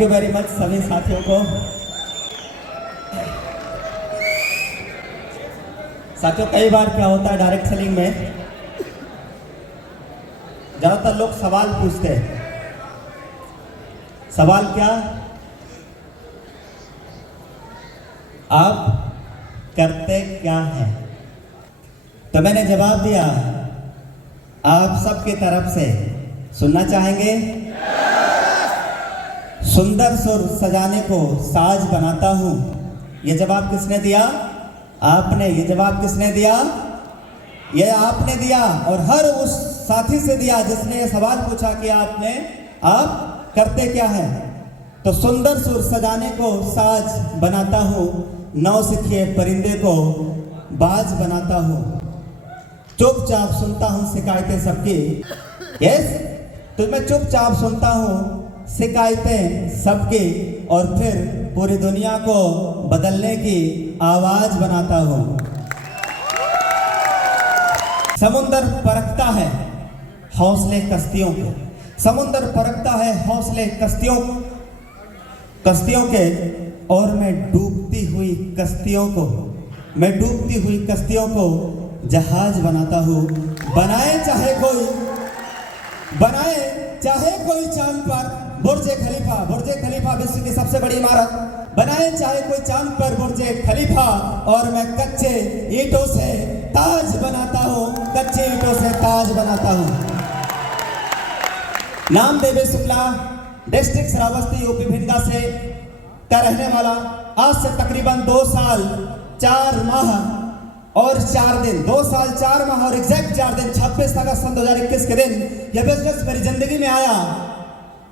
Thank you very much सभी साथियों को। साथियों, कई बार क्या होता है डायरेक्ट सेलिंग में, ज्यादातर लोग सवाल पूछते हैं। सवाल क्या? आप करते क्या हैं? तो मैंने जवाब दिया, आप सबकी तरफ से सुनना चाहेंगे? सुंदर सुर सजाने को साज बनाता हूं। यह जवाब किसने दिया? आपने। ये जवाब किसने दिया? ये आपने दिया। और हर उस साथी से दिया जिसने ये सवाल पूछा कि आप करते क्या हैं। तो सुंदर सुर सजाने को साज बनाता हूं, नौसिखिए परिंदे को बाज बनाता हूं, चुपचाप सुनता हूं शिकायतें सबकी। यस, तो मैं चुपचाप सुनता हूं शिकायतें सबकी और फिर पूरी दुनिया को बदलने की आवाज बनाता हूं। समुंदर परखता है हौसले कश्तियों को, समुंदर परखता है हौसले कश्तियों के, और मैं डूबती हुई कश्तियों को जहाज बनाता हूं। बनाए चाहे कोई चांद पर बुर्जे खलीफा विश्व की सबसे बड़ी इमारत, बनाए चाहे कोई चांद पर बुर्जे खलीफा, और मैं कच्चे ईंटों से ताज बनाता हूं। नाम देवे शुक्ला, डिस्ट्रिक्ट श्रावस्ती, यूपी भिंडा से का रहने वाला। आज से तकरीबन 2 साल 4 माह और 4 दिन, 2 साल 4 माह और एग्जैक्ट 4 दिन, 26 अगस्त सन 2021 के दिन यह बिजनेस मेरी जिंदगी में आया।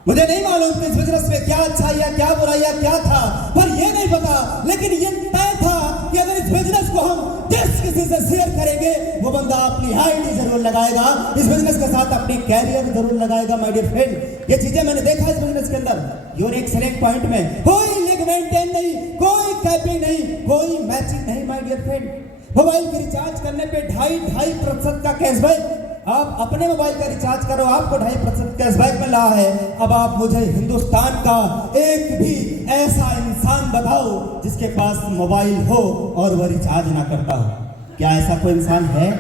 मुझे नहीं मालूम कि इस बिजनेस में क्या अच्छा या क्या बुराई या क्या था, पर यह नहीं पता, लेकिन यह तय था कि अगर इस बिजनेस को हम जिस किसी से शेयर करेंगे वो बंदा अपनी आईडी जरूर लगाएगा, इस बिजनेस के साथ अपनी कैरियर जरूर लगाएगा। माय डियर फ्रेंड, ये चीजें मैंने देखा इस बिजनेस के अंदर। यूनिक सेलिंग पॉइंट में कोई लिंक मेंटेन नहीं, कोई कैपिंग नहीं, कोई मैचिंग नहीं। माय डियर फ्रेंड, मोबाइल के रिचार्ज करने पे 2.5% का कैशबैक। आप अपने मोबाइल का रिचार्ज करो, आपको 2.5% कैशबैक मिल रहा है। अब आप मुझे हिंदुस्तान का एक भी ऐसा इंसान बताओ जिसके पास मोबाइल हो और वह रिचार्ज ना करता हो। क्या ऐसा कोई इंसान है?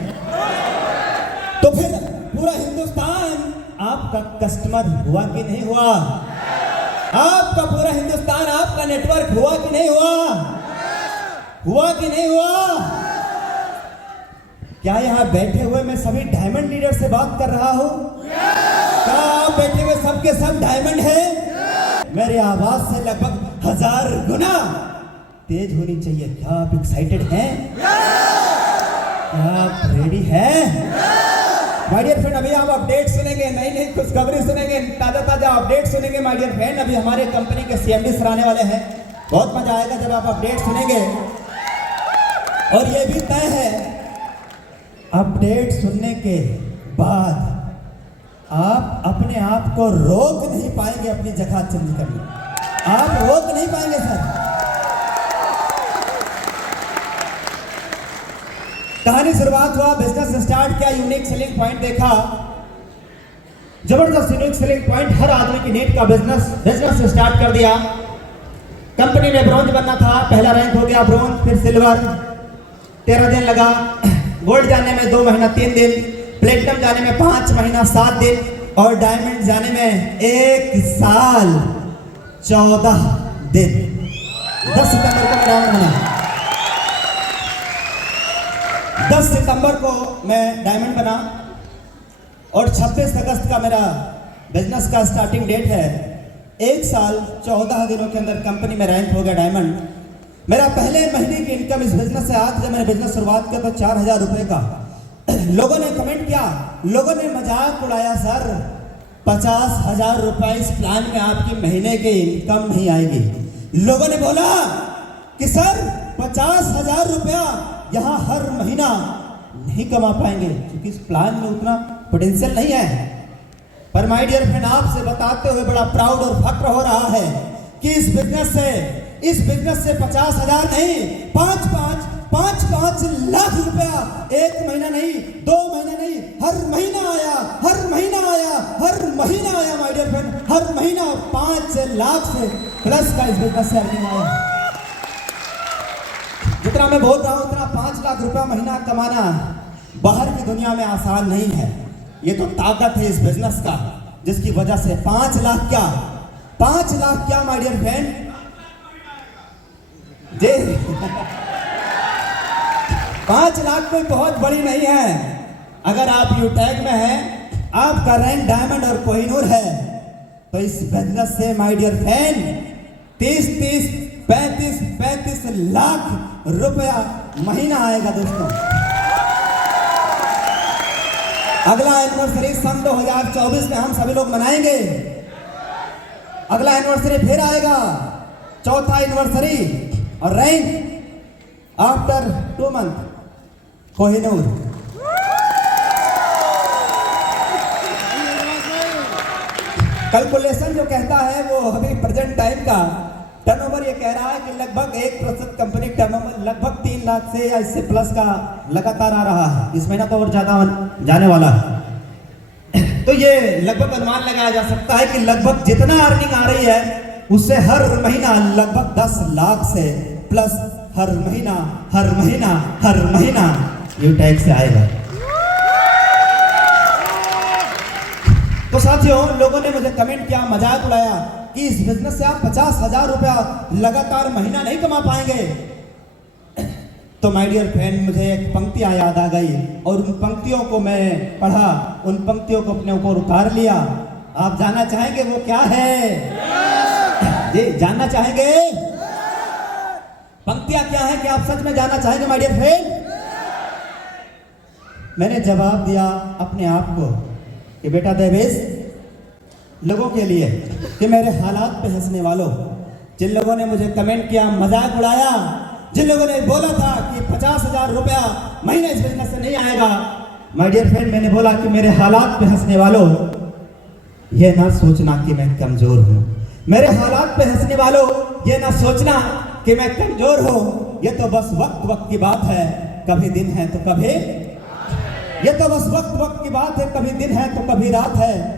तो फिर पूरा हिंदुस्तान आपका कस्टमर हुआ कि नहीं हुआ? आपका पूरा हिंदुस्तान आपका नेटवर्क हुआ कि नहीं हुआ कि नहीं हुआ? क्या यहाँ बैठे हुए मैं सभी डायमंड लीडर से बात कर रहा हूँ? क्या आप बैठे हुए सबके सब डायमंड हैं? मेरी आवाज से लगभग 1000 गुना तेज होनी चाहिए। क्या आप एक्साइटेड हैं? क्या आप रेडी हैं? माय डियर फ्रेंड, अभी आप अपडेट सुनेंगे, नई खुशखबरी सुनेंगे, ताजा अपडेट सुनेंगे। माय डियर फ्रेंड, अभी हमारे कंपनी के CMD सर आने वाले हैं। बहुत मजा आएगा जब आप अपडेट सुनेंगे। और ये भी तय है, अपडेट सुनने के बाद आप अपने आप को रोक नहीं पाएंगे अपनी जगह चेंज करने। आप रोक नहीं पाएंगे सर। कहानी शुरुआत हुआ, बिजनेस स्टार्ट किया, यूनिक सेलिंग पॉइंट देखा, जबरदस्त यूनिक सेलिंग पॉइंट, हर आदमी की नीड का बिजनेस स्टार्ट कर दिया। कंपनी में ब्रॉन्ज बनना था, पहला रैंक हो गया ब्रॉन्ज, फिर सिल्वर 13 दिन लगा, गोल्ड जाने में 2 महीना 3 दिन, प्लेटिनम जाने में 5 महीना 7 दिन, और डायमंड जाने में 1 साल 14 दिन। 10 सितंबर को मैं डायमंड बना। 10 सितंबर को मैं डायमंड बना और 26 अगस्त का मेरा बिजनेस का स्टार्टिंग डेट है। 1 साल 14 दिनों के अंदर कंपनी में रैंक हो गया डायमंड। मेरा पहले महीने की इनकम इस बिजनेस से आज जब मैंने बिजनेस शुरुआत किया तो 4000 रुपए का। लोगों ने कमेंट किया, लोगों ने मजाक उड़ाया, सर 50,000 रुपए इस प्लान में आपकी महीने की इनकम नहीं आएगी। लोगों ने बोला कि सर 50,000 रुपया यहाँ हर महीना नहीं कमा पाएंगे क्योंकि इस प्लान में उतना पोटेंशियल नहीं है। पर माय डियर फ्रेंड, आपसे बताते हुए बड़ा प्राउड और फक्र हो रहा है कि इस बिजनेस से इस बिजनेस से 50,000 नहीं, 5 लाख रुपया एक महीना नहीं, 2 महीना नहीं, हर महीना आया, हर महीना आया, हर महीना आया माय डियर फ्रेंड, हर महीना 5 लाख से प्लस का इस बिजनेस से अर्निंग आया। जितना मैं बोल रहा हूं उतना 5 लाख रुपया महीना कमाना बाहर की दुनिया में आसान नहीं है। ये तो ताकत है इस बिजनेस का, जिसकी वजह से 5 लाख क्या माय डियर फ्रेंड जी 5 लाख कोई बहुत बड़ी नहीं है। अगर आप यूटैग में हैं, आपका रैंक डायमंड और कोहिनूर है, तो इस बिजनेस से माय डियर फ्रेंड 35 लाख रुपया महीना आएगा दोस्तों। अगला एनिवर्सरी सन 2024 में हम सभी लोग मनाएंगे। अगला एनिवर्सरी फिर आएगा, चौथा एनिवर्सरी, और rank after 2 month Kohinoor. Calculation जो कहता है वो अभी प्रेजेंट टाइम का टर्नओवर ये कह रहा है कि लगभग 1% कंपनी टर्नओवर लगभग 3 लाख से या इससे प्लस का लगातार आ रहा है। इस महीना तो और ज्यादा जाने वाला है। तो ये लगभग अनुमान लगाया जा सकता है कि लगभग जितना अर्निंग आ रही है उससे हर महीना लगभग 10 लाख से प्लस हर महीना यूटैग से आएगा। तो साथियों, लोगों ने मुझे कमेंट किया, मजाक उड़ाया कि इस बिजनेस से आप 50,000 रुपया लगातार महीना नहीं कमा पाएंगे। तो माय डियर फ्रेंड, मुझे एक पंक्तियां याद आ गई और उन पंक्तियों को मैं पढ़ा, उन पंक्तियों को अपने ऊपर उतार लिया। आप जानना चाहेंगे वो क्या है? जी जानना चाहेंगे? पंक्तियां क्या है कि आप सच में जानना चाहेंगे माय डियर फ्रेंड? मैंने जवाब दिया अपने आप को कि बेटा देवेश, लोगों के लिए कि मेरे हालात पे हंसने वालों, जिन लोगों ने मुझे कमेंट किया, मजाक उड़ाया, जिन लोगों ने बोला था कि 50,000 रुपया महीने इस बिजनेस से नहीं आएगा, माय डियर फ्रेंड, मैंने बोला कि मेरे हालात पे हंसने वालों, ये ना सोचना कि मैं कमजोर हूं। मेरे हालात पे हंसने वालों, ये ना सोचना कि मैं कमजोर हूं। ये तो बस वक्त की बात है, कभी दिन है तो कभी, ये तो बस वक्त की बात है, कभी दिन है तो कभी रात है।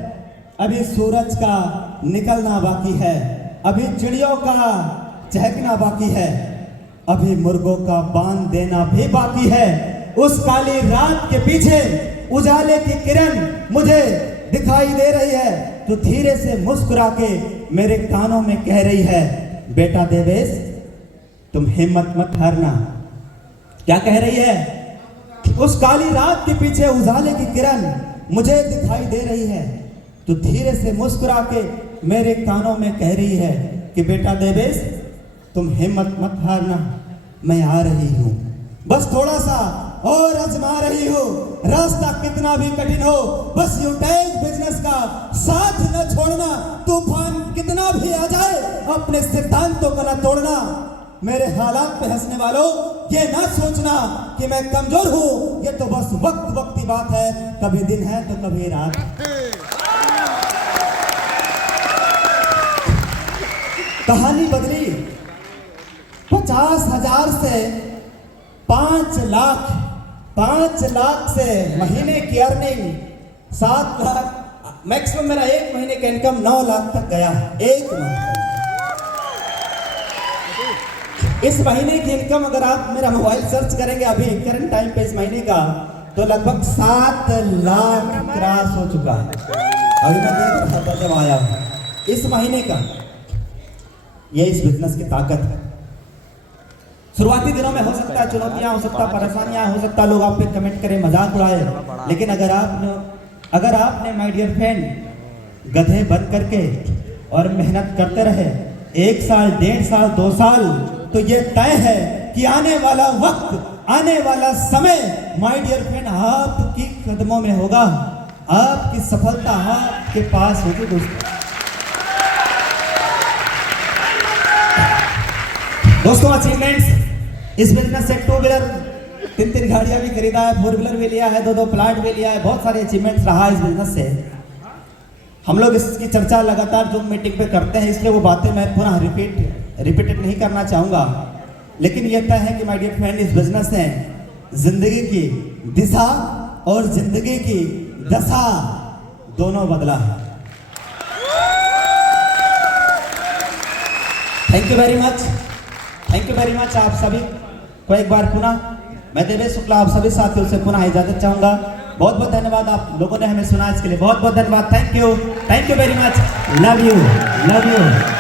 अभी सूरज का निकलना बाकी है, अभी चिड़ियों का चहकना बाकी है, अभी मुर्गों का बांध देना भी बाकी है। उस काली रात के पीछे उजाले की किरण मुझे दिखाई दे रही है, तो धीरे से मुस्कुरा के मेरे कानों में कह रही है, बेटा देवेश, तुम हिम्मत मत हारना। क्या कह रही है? उस काली रात के पीछे उजाले की किरण मुझे दिखाई दे रही है, तो धीरे से मुस्कुरा के मेरे कानों में कह रही है कि बेटा देवेश, तुम हिम्मत मत हारना, मैं आ रही हूं, बस थोड़ा सा और आजमा रही हूं। रास्ता कितना भी कठिन हो, बस यूटैग बिजनेस का साथ न छोड़ना। तूफान कितना भी आ जाए, अपने सिद्धांतों को न तोड़ना। मेरे हालात पे हंसने वालों, ये ना सोचना कि मैं कमजोर हूं। ये तो बस वक्त की बात है, कभी दिन है तो कभी रात। कहानी बदली 50,000 से 5 लाख, 5 लाख से महीने की अर्निंग 7 लाख, मैक्सिमम मेरा एक महीने का इनकम 9 लाख तक गया, एक महीने। इस महीने की इनकम अगर आप मेरा मोबाइल सर्च करेंगे अभी करंट टाइम पे इस महीने का, तो लगभग 7 लाख क्रॉस हो चुका है। अभी मैं देख रहा था जब आया इस महीने का। ये इस बिजनेस की ताकत है। शुरुआती दिनों में हो सकता है चुनौतियां, हो सकता है परेशानियां, हो सकता है लोग आप पे कमेंट करें, मजाक उड़ाए, लेकिन अगर आपने माय डियर फ्रेंड गधे बन करके और मेहनत करते रहे 1 साल, 1.5 साल, 2 साल, तो ये तय है कि आने वाला वक्त, आने वाला समय माय डियर फ्रेंड आपकी कदमों में होगा। आपकी सफलता आपके पास होगी दोस्तों। अचीवमेंट्स इस बिजनेस से 2 व्हीलर 3 गाड़ियां भी खरीदा है, 4 व्हीलर भी लिया है, 2 प्लाट भी लिया है, बहुत सारे अचीवमेंट्स रहा है इस बिजनेस से। हम लोग इसकी चर्चा लगातार जो मीटिंग पे करते हैं, इसलिए वो बातें मैं पुनः रिपीटेड नहीं करना चाहूँगा, लेकिन यह तय है कि माय डियर फ्रेंड, इस बिजनेस ने जिंदगी की दिशा और जिंदगी की दशा दोनों बदला है। Thank you very much, thank you very much. आप सभी को एक बार पुनः मैं देवेश शुक्ला आप सभी साथियों से पुनः इजाजत चाहूंगा। बहुत बहुत धन्यवाद, आप लोगों ने हमें सुना, इसके लिए बहुत बहुत धन्यवाद। Thank you very much, love you.